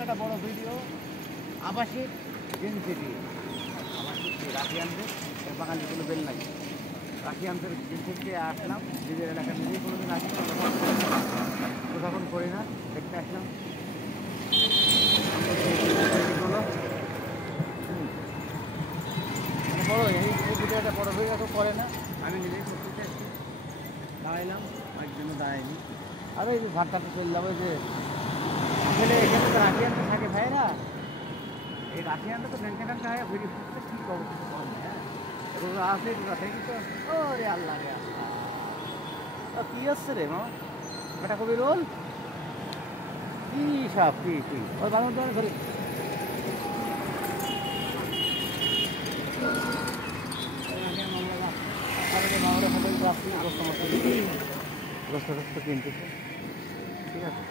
একটা বড় ভিডিও আবাসিক ডেনসিটি আবাসিক রাশিয়ানদের বাঙালি কোনো বেল নাই রাশিয়ানদের ডেনসিটিতে আসলাম নিজের এলাকা নিজেই কোনোদিন আসি প্রশাসন করি না দেখতে আসলাম বড় এই ভিডিওটা বড় হয়ে গেছে করে না আমি নিজেই করতে চাইছি দাঁড়াইলাম অনেক জন্য দাঁড়াইনি আর ওই যে ঘাটটাতে চললাম ওই যে আসলে এখানে তো রাশিয়ানটা থাকে ভাইরা এই রাশিয়ানটা তো ব্যাংকে ব্যাংকে হয় ঘুরে ফুটতে ঠিক অবস্থা কম হ্যাঁ রোজা আছে রোজা থেকে তো ও রে আল্লাহ রে আল্লাহ কী আসছে রে মা এটা কবি রোল কী সব কী ওই বাংলা ধরে ধরে গোস্ত কিনতেছে ঠিক আছে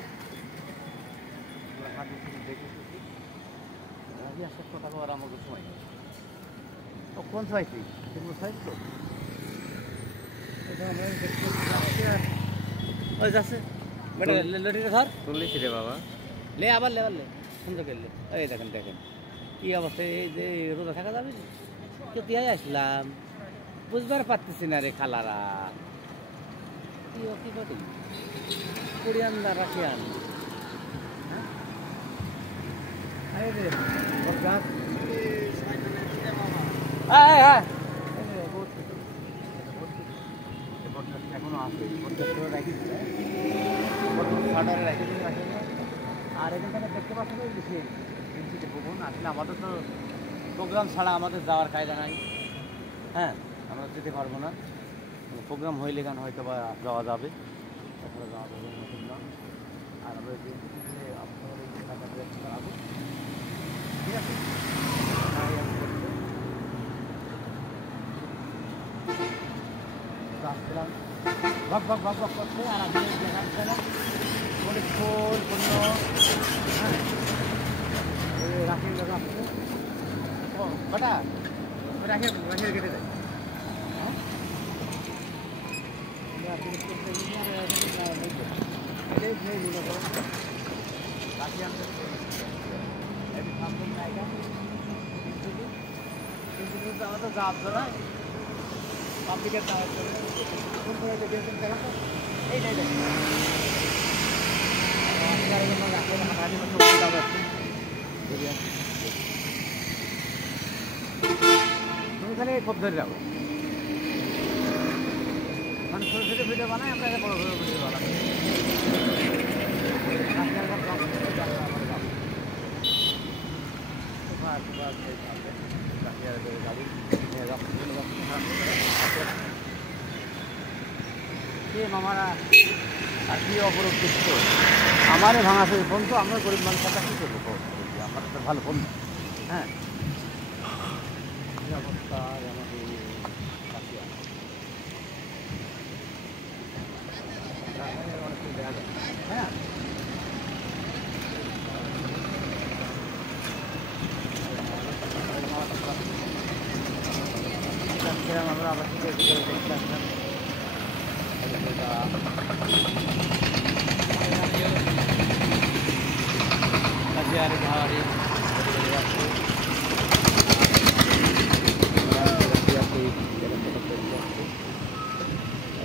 দেখেছি টাকা আর আমাকে সময় ও কোন সাইজ সেগুলো সাইজ তো ওই যাচ্ছে লটিটা ধর তুললিছি রে বাবা লে আবার লে সুন্দর করলে এই দেখেন কী অবস্থা এই যে রোজা থাকা যাবে কেউ দিয়ে আসলাম বুঝবার পারতেছি না রে খালারা কি করি কোরিয়ান না রাশিয়ান হ্যাঁ রে গাছ এখনো আছে আর এখানে দেখতে পাচ্ছেন ভবন আসলে আমাদের তো প্রোগ্রাম ছাড়া আমাদের যাওয়ার কায়দা নাই হ্যাঁ আমরা যেতে পারবো না প্রোগ্রাম হইলে গান হয়তো বা যাওয়া যাবে তারপরে যাওয়া যাবে শুনলাম আর আমরা যাবো ঠিক আছে আসছিলাম ভক করছে আর আমি দেখাচ্ছিলাম অনেক ফুল পণ্য হ্যাঁ রাখি আসছে ও কটা রাখে কেটে দেয় আমার তো গাছ ধরা পাবলিকের দাওয়াত এইটাই তুমি খালি খুব ধরে যাবো মানে ছোটো ছোটো ভিডিও বানাই আমরা বড় বড় ভিডিও বানাবো মামারা আর কি অপরূপ দৃশ্য আমারে ভাঙাছে ফোন তো আমরা গরিব মানুষের কী করবো আমার তো ভালো ফোন হ্যাঁ অবস্থা আমাদের হ্যাঁ আমরা আবার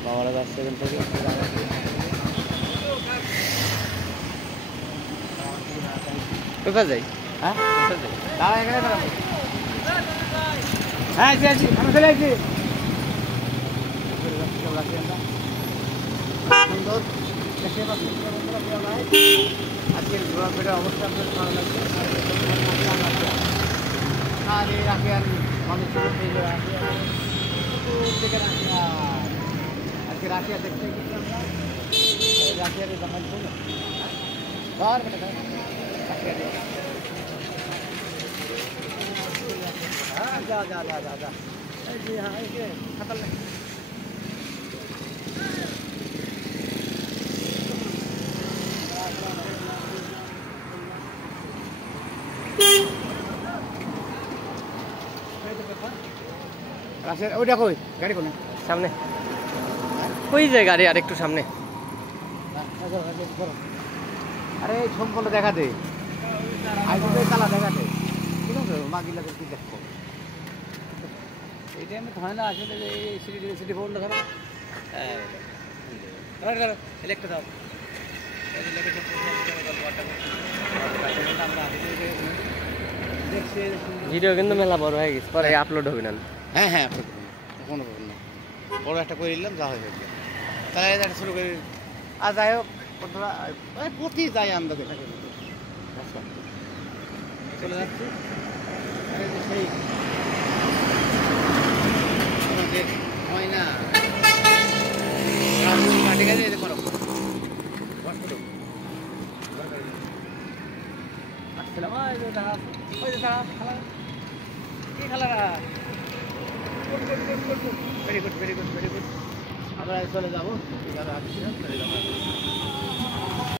বাবারা যাচ্ছে এখান থেকে কোথায় যাই হ্যাঁ দাঁড়া এখানে দাঁড়াবো হ্যাঁ আছি আমি চলে আসছি সুন্দর দেখতে পাচ্ছি আজকের ঘোরাফেরার অবস্থা আপনার ভালো লাগছে আর এই রাশিয়ান মানুষের থেকে রাশিয়ান আজকে রাশিয়া দেখতে গেছি আমরা রাশিয়ার জামাই বলো ঘর রাশিয়া হ্যাঁ যা এই যে হ্যাঁ এই যে খাতাল রাশিয়ার ওইটা কই গাড়ি কোনে সামনে ওই যে গাড়ি আর একটু সামনে আরে এই ছবিগুলো দেখা দে আইডিতে কালা দেখাতে ঠিক আছে মাগিলাদের কি দেখো এই টাইমে হয় না আসলে এই সিটি ফোন ধরো ইলেকট্রিক দাও ভিডিও কিন্তু মেলা বড় হয়ে গেছে পরে আপলোড হবে না হ্যাঁ হ্যাঁ কোনো ব্যাপার না বড় একটা করে নিলাম যা হয়ে যাবে তাহলে এটা শুরু করে আর যাই হোক বন্ধুরা প্রতি যাই আন্দাজে থাকে চলে যাচ্ছি এই যে সেই আমাদের হয় না কাটি কাটি এই করো আসসালাম ওই যে দাঁড়া খালা কি খালারা very good very good very good আমরা চলে যাবো চলে যাবো